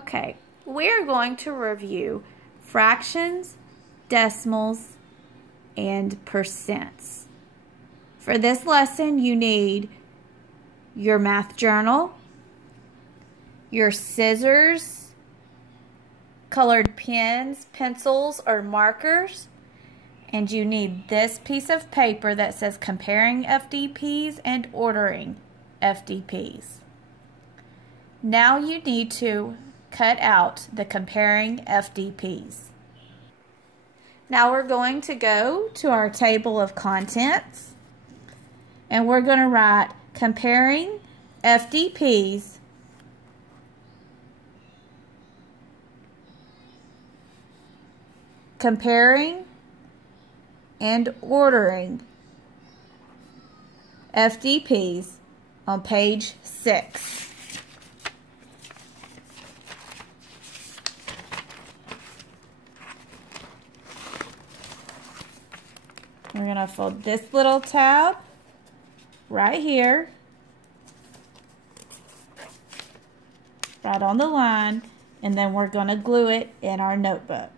Okay, we're going to review fractions, decimals, and percents. For this lesson, you need your math journal, your scissors, colored pens, pencils, or markers, and you need this piece of paper that says comparing FDPs and ordering FDPs. Now you need to cut out the comparing FDPs. Now we're going to go to our table of contents and we're going to write comparing FDPs comparing and ordering FDPs on page 6. We're going to fold this little tab right here, right on the line, and then we're going to glue it in our notebook.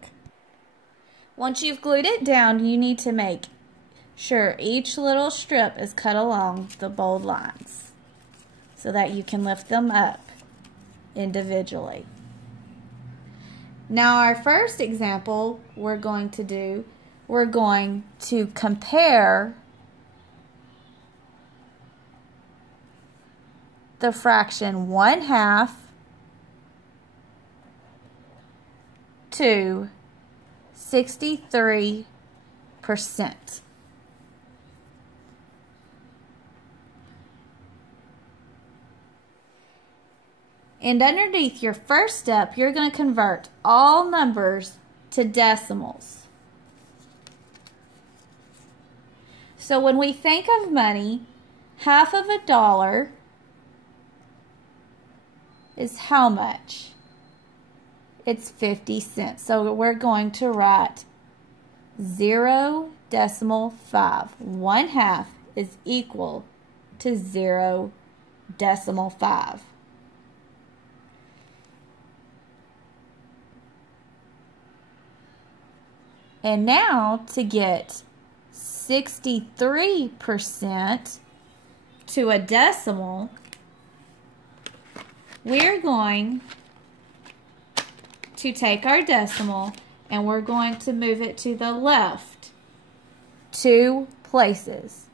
Once you've glued it down, you need to make sure each little strip is cut along the bold lines so that you can lift them up individually. Now our first example we're going to compare the fraction 1/2 to 63%. And underneath your first step, you're going to convert all numbers to decimals. So when we think of money, half of $1 is how much? It's 50 cents. So we're going to write 0.5. 1/2 is equal to 0.5. And now to get 63% to a decimal, we're going to take our decimal and we're going to move it to the left 2 places.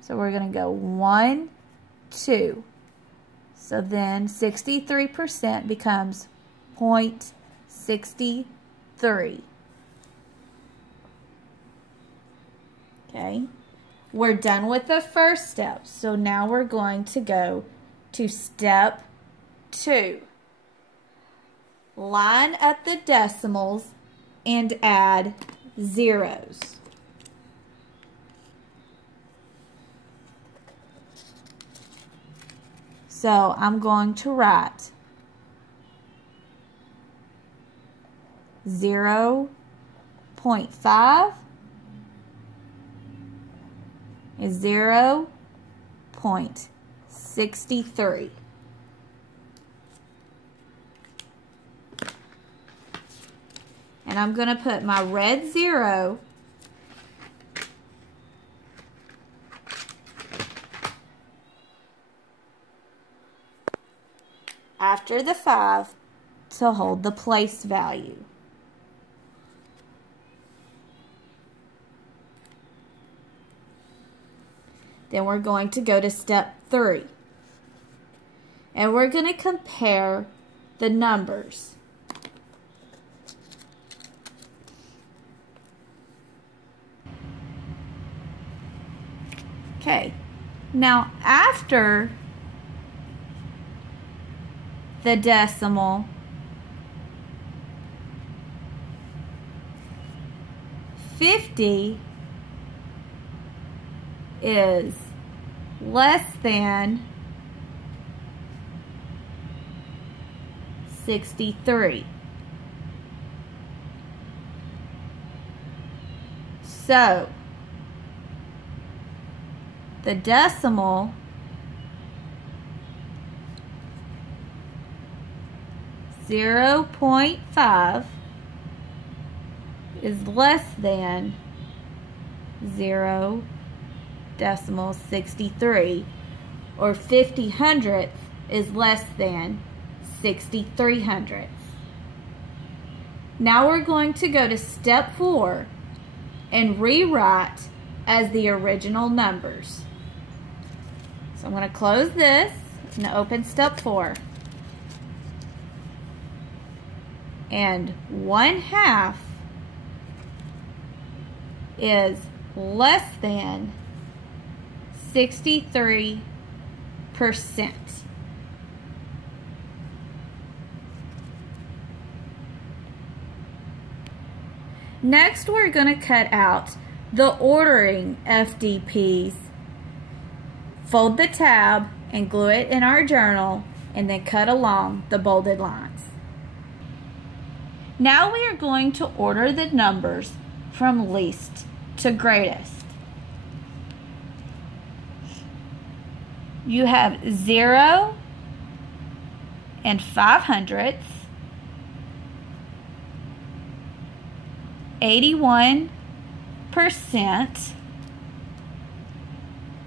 So we're going to go 1, 2. So then 63% becomes 0.63. Okay, we're done with the first step. So now we're going to go to step 2. Line up the decimals and add zeros. So I'm going to write 0.5 is 0.63. And I'm going to put my red 0 after the 5 to hold the place value. Then we're going to go to step 3. And we're going to compare the numbers. Okay, now after the decimal, 50 is less than 63. So the decimal 0.5 is less than 0.63, or 50 hundredths is less than 63 hundredths. Now we're going to go to step 4 and rewrite as the original numbers. So I'm going to close this and open step 4. And 1/2 is less than 63%. Next, we're going to cut out the ordering FDPs. Fold the tab and glue it in our journal, and then cut along the bolded lines. Now we are going to order the numbers from least to greatest. You have 0 and 5 hundredths, 81%,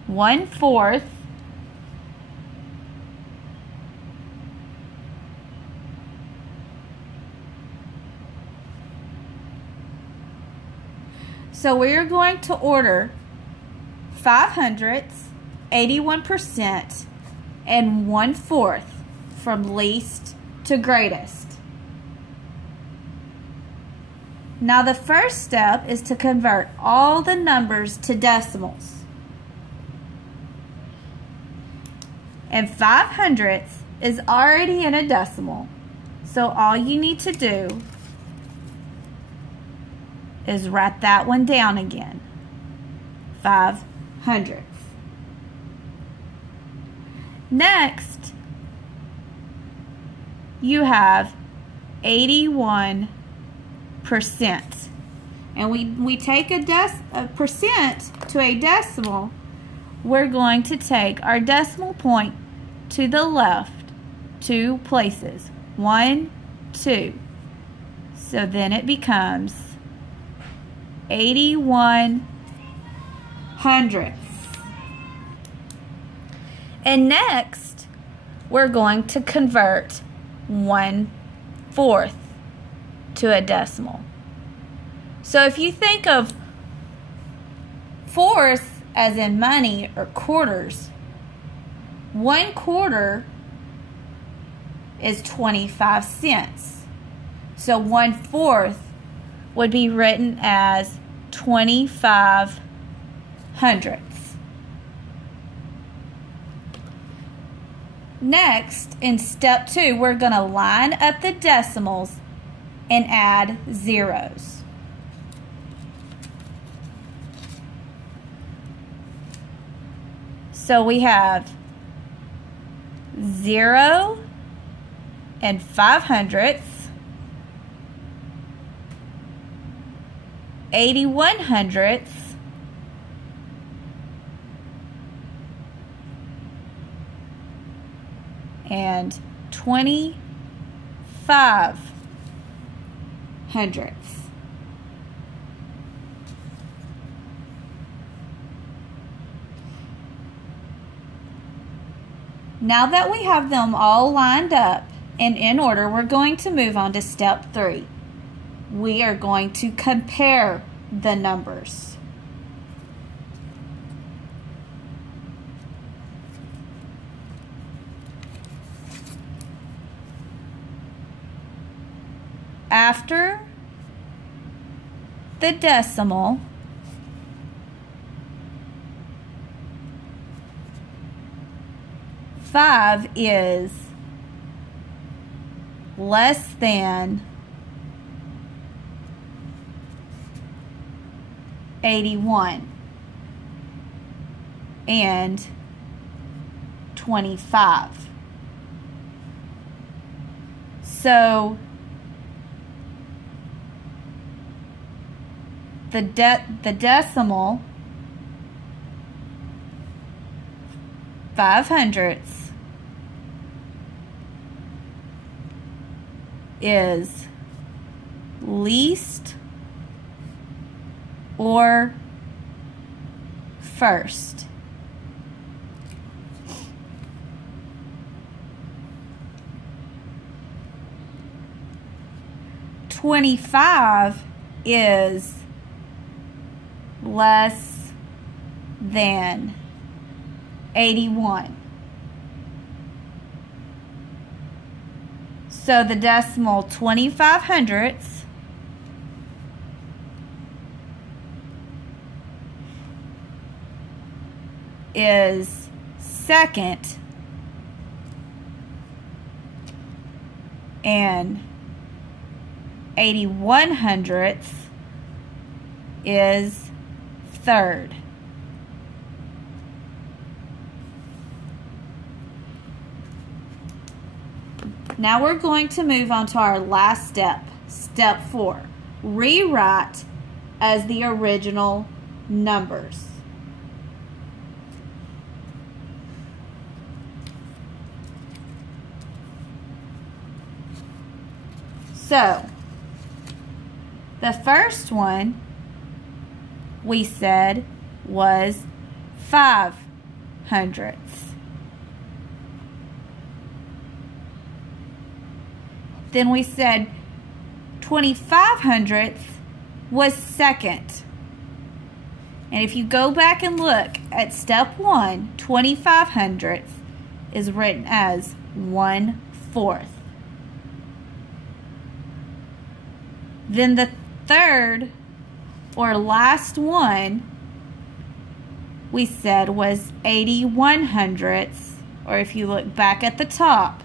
1/4, so we are going to order 5 hundredths, 81%, and 1/4 from least to greatest. Now the first step is to convert all the numbers to decimals. And 5 hundredths is already in a decimal, so all you need to do is write that one down again. 5 hundredths. Next, you have 81%. And we take a percent to a decimal. We're going to take our decimal point to the left 2 places. 1, 2. So then it becomes 81 hundredths. And next, we're going to convert 1/4 to a decimal. So if you think of fourths as in money or quarters, 1/4 is 25 cents. So 1/4 would be written as 25 hundredths. Next, in step 2, we're going to line up the decimals and add zeros. So we have 0 and 5 hundredths, 81 hundredths, and 25 hundredths. Now that we have them all lined up and in order, we're going to move on to step 3. We are going to compare the numbers. After the decimal, five is less than 81 and 25. So the decimal 5 hundredths is least or first. $25 is less than 81. So the decimal 25/100 is second, and 81/100 is third. Now we're going to move on to our last step, step 4. Rewrite as the original numbers. So, the first one we said was 5/100. Then we said 25/100 was second. And if you go back and look at step 1, 25/100 is written as 1/4. Then the third or last one we said was 81/100, or if you look back at the top,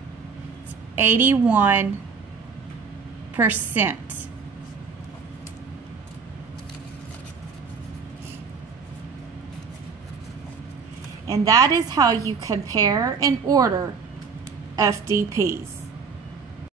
it's 81%. And that is how you compare and order FDPs.